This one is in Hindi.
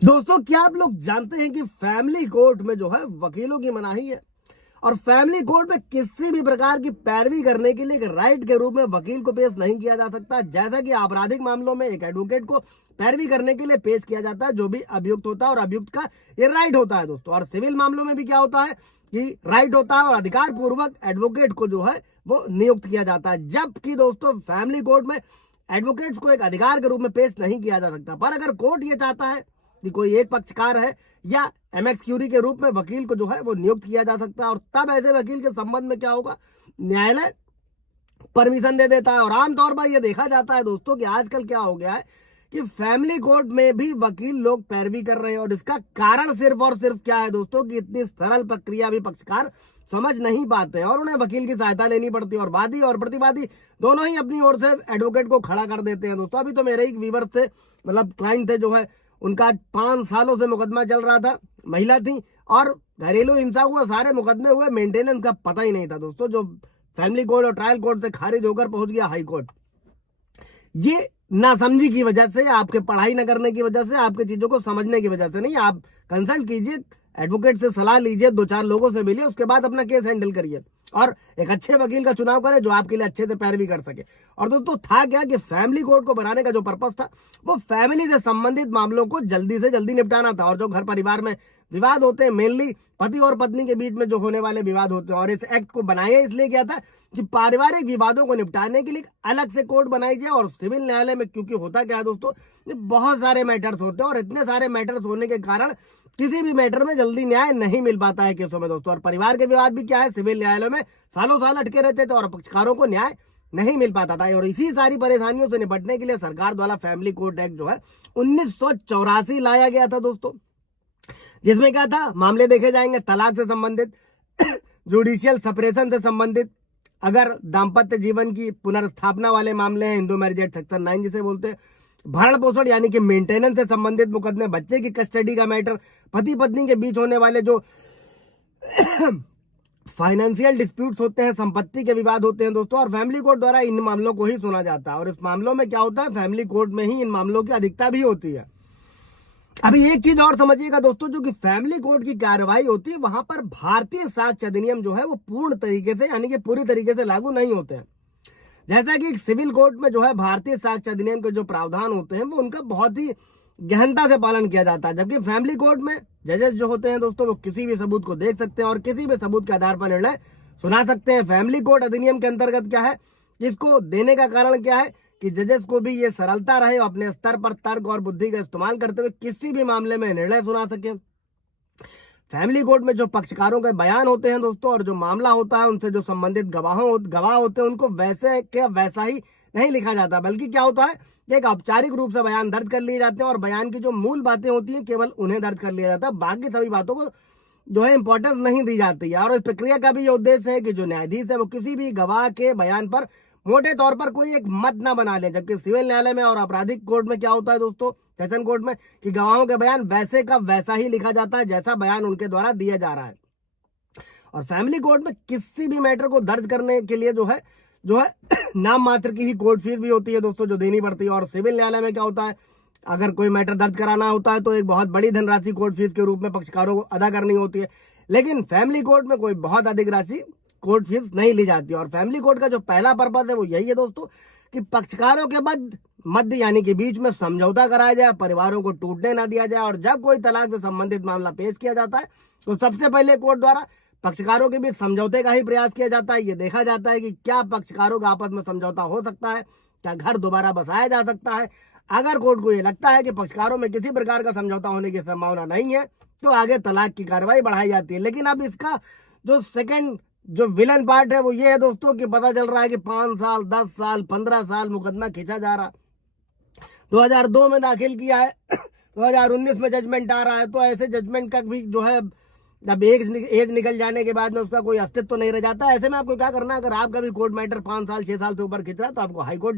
दोस्तों, क्या आप लोग जानते हैं कि फैमिली कोर्ट में जो है वकीलों की मनाही है। और फैमिली कोर्ट में किसी भी प्रकार की पैरवी करने के लिए एक राइट के रूप में वकील को पेश नहीं किया जा सकता। जैसा कि आपराधिक मामलों में एक एडवोकेट को पैरवी करने के लिए पेश किया जाता है, जो भी अभियुक्त होता है और अभियुक्त का ये राइट होता है दोस्तों। और सिविल मामलों में भी क्या होता है कि राइट होता है और अधिकार पूर्वक एडवोकेट को जो है वो नियुक्त किया जाता है। जबकि दोस्तों फैमिली कोर्ट में एडवोकेट्स को एक अधिकार के रूप में पेश नहीं किया जा सकता। पर अगर कोर्ट ये चाहता है कि कोई एक पक्षकार है या एमएक्स क्यूरी के रूप में वकील को जो है वो नियुक्त किया जा सकता है, और तब ऐसे वकील के संबंध में क्या होगा, न्यायालय परमिशन दे देता है। और आमतौर पर यह देखा जाता है दोस्तों कि आजकल क्या हो गया है कि फैमिली कोर्ट में भी वकील लोग पैरवी कर रहे हैं। और इसका कारण सिर्फ और सिर्फ क्या है दोस्तों कि इतनी सरल प्रक्रिया भी पक्षकार समझ नहीं पाते हैं और उन्हें वकील की सहायता लेनी पड़ती है। और वादी और प्रतिवादी दोनों ही अपनी ओर से एडवोकेट को खड़ा कर देते हैं दोस्तों। अभी तो मेरे ही वीवर से मतलब क्लाइंट थे जो है, उनका 5 सालों से मुकदमा चल रहा था, महिला थी और घरेलू हिंसा हुआ, सारे मुकदमे हुए, मेंटेनेंस का पता ही नहीं था दोस्तों, जो फैमिली कोर्ट और ट्रायल कोर्ट से खारिज होकर पहुंच गया हाई कोर्ट। ये नासमझी की वजह से, आपके पढ़ाई न करने की वजह से, आपके चीजों को समझने की वजह से नहीं। आप कंसल्ट कीजिए, एडवोकेट से सलाह लीजिए, 2-4 लोगों से मिलिए, उसके बाद अपना केस हैंडल करिए और एक अच्छे वकील का चुनाव करें जो आपके लिए अच्छे से पैरवी कर सके। और दोस्तों था क्या कि फैमिली कोर्ट को बनाने का जो पर्पस था वो फैमिली से संबंधित मामलों को जल्दी से जल्दी निपटाना था। और जो घर परिवार में विवाद होते हैं, मेनली पति और पत्नी के बीच में जो होने वाले विवाद होते हैं, और इस एक्ट को बनाया इसलिए गया था कि पारिवारिक विवादों को निपटाने के लिए अलग से कोर्ट बनाई जाए। और सिविल न्यायालय में क्योंकि होता क्या है दोस्तों, बहुत सारे मैटर्स होते हैं और इतने सारे मैटर्स होने के कारण किसी भी मैटर में जल्दी न्याय नहीं मिल पाता है केसों में दोस्तों। और परिवार के विवाद भी क्या है, सिविल न्यायालयों में सालों साल अटके रहते थे और पक्षकारों को न्याय नहीं मिल पाता था। और इसी सारी परेशानियों से निपटने के लिए सरकार द्वारा फैमिली कोर्ट एक्ट जो है 1984 लाया गया था दोस्तों, जिसमें क्या था, मामले देखे जाएंगे तलाक से संबंधित, जुडिशियल सेपरेशन से संबंधित, अगर दाम्पत्य जीवन की पुनर्स्थापना वाले मामले हैं, हिंदू मैरिज एक्ट सेक्शन 9 जिसे बोलते हैं, भरण पोषण यानी कि मेंटेनेंस से संबंधित मुकदमे, बच्चे की कस्टडी का मैटर, पति पत्नी के बीच होने वाले जो फाइनेंशियल डिस्प्यूट्स होते हैं, संपत्ति के विवाद होते हैं दोस्तों। और फैमिली कोर्ट द्वारा इन मामलों को ही सुना जाता है। और इस मामलों में क्या होता है, फैमिली कोर्ट में ही इन मामलों की अधिकता भी होती है। अभी एक चीज और समझिएगा दोस्तों, जो कि फैमिली कोर्ट की कार्रवाई होती है वहां पर भारतीय साक्ष्य अधिनियम जो है वो पूर्ण तरीके से यानी कि पूरी तरीके से लागू नहीं होते हैं। जैसा कि सिविल कोर्ट में जो है भारतीय साक्ष्य अधिनियम के जो प्रावधान होते हैं वो उनका बहुत ही गहनता से पालन किया जाता है। जबकि फैमिली कोर्ट में जजेस जो होते हैं दोस्तों वो किसी भी सबूत को देख सकते हैं और किसी भी सबूत के आधार पर निर्णय सुना सकते हैं। फैमिली कोर्ट अधिनियम के अंतर्गत क्या है, इसको देने का कारण क्या है कि जजेस को भी ये सरलता रहे, अपने स्तर पर तर्क और बुद्धि का इस्तेमाल करते हुए किसी भी मामले में निर्णय सुना सके। फैमिली कोर्ट में जो पक्षकारों के बयान होते हैं दोस्तों और जो मामला होता है उनसे जो संबंधित गवाह होते हैं, उनको वैसे के वैसा ही नहीं लिखा जाता, बल्कि क्या होता है एक औपचारिक रूप से बयान दर्ज कर लिए जाते हैं और बयान की जो मूल बातें होती हैं केवल उन्हें दर्ज कर लिया जाता है, बाकी सभी बातों को जो है इंपॉर्टेंस नहीं दी जाती है। और इस प्रक्रिया का भी ये उद्देश्य है कि जो न्यायाधीश है वो किसी भी गवाह के बयान पर मोटे तौर पर कोई एक मत ना बना ले। जबकि सिविल न्यायालय में और आपराधिक कोर्ट में क्या होता है दोस्तों, सेशन कोर्ट में, कि गवाहों के बयान वैसे का वैसा ही लिखा जाता है जैसा बयान उनके द्वारा दिया जा रहा है। और फैमिली कोर्ट में किसी भी मैटर को दर्ज करने के लिए जो है नाम मात्र की ही कोर्ट फीस भी होती है दोस्तों, जो देनी पड़ती है। और सिविल न्यायालय में क्या होता है, अगर कोई मैटर दर्ज कराना होता है तो एक बहुत बड़ी धनराशि कोर्ट फीस के रूप में पक्षकारों को अदा करनी होती है। लेकिन फैमिली कोर्ट में कोई बहुत अधिक राशि कोर्ट फीस नहीं ली जाती। और फैमिली कोर्ट का जो पहला पर्पस है वो यही है दोस्तों कि पक्षकारों के मध्य यानी कि बीच में समझौता कराया जाए, परिवारों को टूटने ना दिया जाए। और जब कोई तलाक से संबंधित मामला पेश किया जाता है तो सबसे पहले कोर्ट द्वारा पक्षकारों के बीच समझौते का ही प्रयास किया जाता है। ये देखा जाता है कि क्या पक्षकारों का आपस में समझौता हो सकता है, क्या घर दोबारा बसाया जा सकता है। अगर कोर्ट को ये लगता है कि पक्षकारों में किसी प्रकार का समझौता होने की संभावना नहीं है तो आगे तलाक की कार्रवाई बढ़ाई जाती है। लेकिन अब इसका जो सेकंड जो विलन पार्ट है वो ये है दोस्तों कि पता चल रहा है कि 5 साल 10 साल 15 साल मुकदमा खींचा जा रहा। 2002 में दाखिल किया है, 2019 में जजमेंट आ रहा है। तो ऐसे जजमेंट का भी जो है जब एज निकल जाने के बाद में उसका कोई अस्तित्व तो नहीं रह जाता। ऐसे में आपको क्या करना है, अगर आपका भी कोर्ट मैटर 5 साल 6 साल से ऊपर खींच रहा है तो आपको हाई कोर्ट